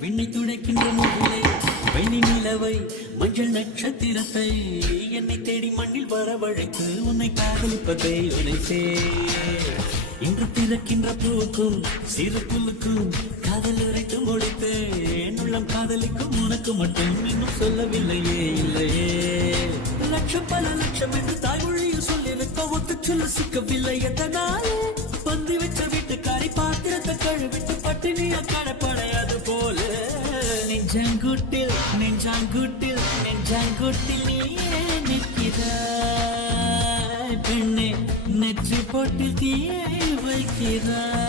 விண்ணை துடைக்கின்ற முகிலை வெள்ளி நிலவை மஞ்சள் நட்சத்திரத்தை என்னை தேடி மண்ணில் வரவழைத்து உன்னை காதலிப்பதை நினைத்தே இன்று பிறக்கின்ற பூக்கும் சிறு புல்லுக்கும் காதல் உரைத்து முடித்தேன் உள்ளம் காதலிக்கும் உனக்கு மட்டும் இன்னும் சொல்லவில்லையே இல்லையே லட்சம் பல லட்சம் என்று தாய்மொழியில் சொல்லியிருக்க ஒத்து சொல்ல சிக்கவில்லை எதனாலே பந்தி வச்ச வீட்டுக்காரி பாத்திரத்தை கழுவிட்டு பட்டினிய கடப்படையாது போல நெஞ்சாங்குட்டில் நெஞ்சாங்குட்டில் நெஞ்சாங்குட்டில் நீயே நிற்கிறாய் பெண்ணே நெற்றி போட்டு தீயை வைக்கிறாய்